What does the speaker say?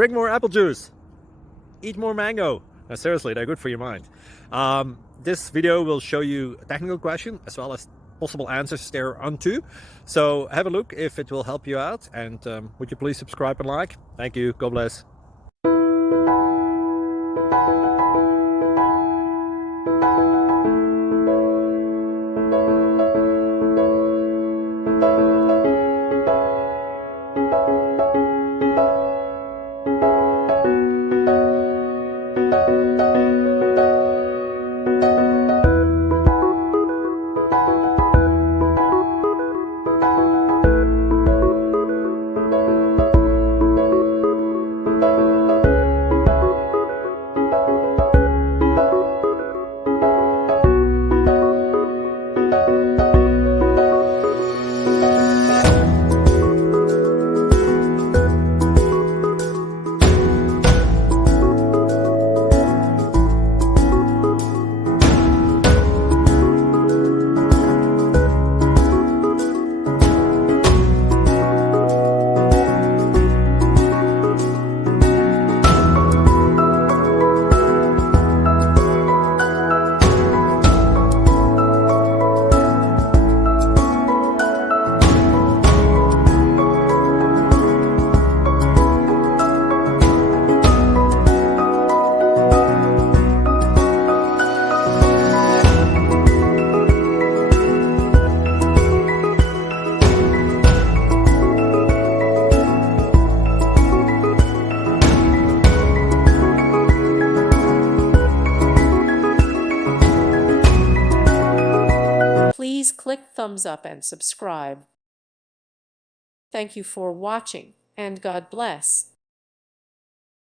drink more apple juice, eat more mango. No, seriously, they're good for your mind. This video will show you a technical question as well as possible answers thereunto. So have a look if it will help you out, and would you please subscribe and like? Thank you. God bless. Please click thumbs up and subscribe. Thank you for watching, and God bless.